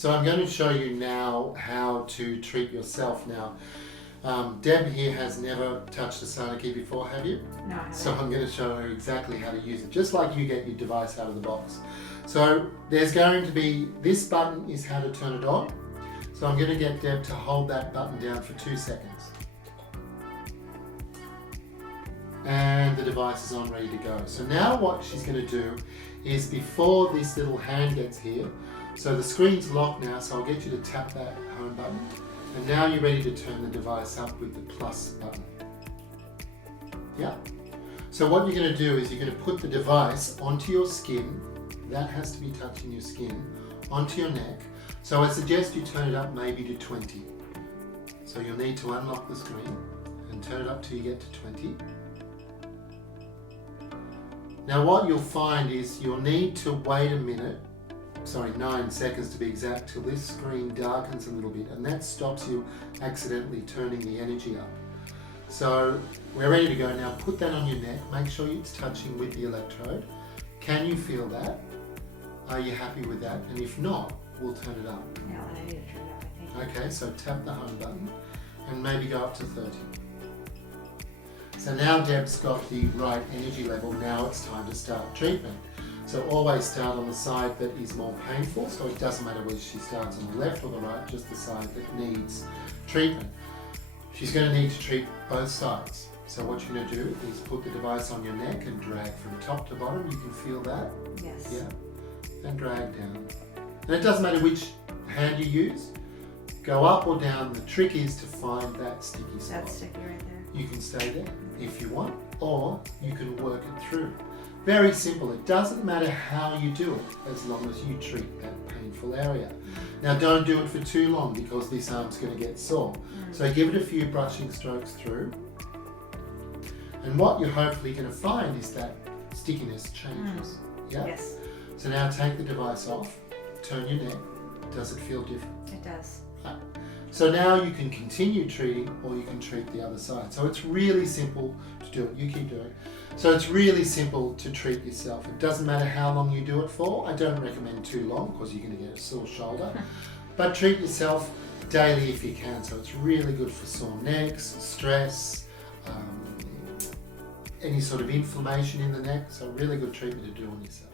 So I'm going to show you now how to treat yourself now. Deb here has never touched a sanakey before, have you? No, I haven't. So I'm going to show her exactly how to use it, just like you get your device out of the box. So there's going to be, this button is how to turn it on. So I'm going to get Deb to hold that button down for 2 seconds. And the device is on, ready to go. So now what she's going to do is, before this little hand gets here, so the screen's locked now, so I'll get you to tap that home button. And now you're ready to turn the device up with the plus button. Yeah. So what you're going to do is you're going to put the device onto your skin. That has to be touching your skin, onto your neck. So I suggest you turn it up maybe to 20. So you'll need to unlock the screen and turn it up till you get to 20. Now what you'll find is you'll need to wait a minute, 9 seconds to be exact, till this screen darkens a little bit, and that stops you accidentally turning the energy up. So we're ready to go now. Put that on your neck, make sure it's touching with the electrode. Can you feel that? Are you happy with that? And if not, we'll turn it up. No, I need to turn it up, I think. Okay, so tap the home button and maybe go up to 30. So now Deb's got the right energy level. Now it's time to start treatment. So always start on the side that is more painful, so it doesn't matter whether she starts on the left or the right, just the side that needs treatment. She's going to need to treat both sides. So what you're going to do is put the device on your neck and drag from top to bottom. You can feel that? Yes. Yeah. And drag down. And it doesn't matter which hand you use. Go up or down. The trick is to find that sticky spot. That's sticky right there. You can stay there if you want, or you can work it through. Very simple. It doesn't matter how you do it, as long as you treat that painful area. Now don't do it for too long, because this arm's going to get sore. So give it a few brushing strokes through. And what you're hopefully going to find is that stickiness changes. Yeah? Yes. So now take the device off, turn your neck. Does it feel different? It does. Right. So now you can continue treating, or you can treat the other side. So it's really simple to do it. You keep doing it. So it's really simple to treat yourself. It doesn't matter how long you do it for. I don't recommend too long, because you're going to get a sore shoulder. But treat yourself daily if you can. So it's really good for sore necks, stress, any sort of inflammation in the neck. So really good treatment to do on yourself.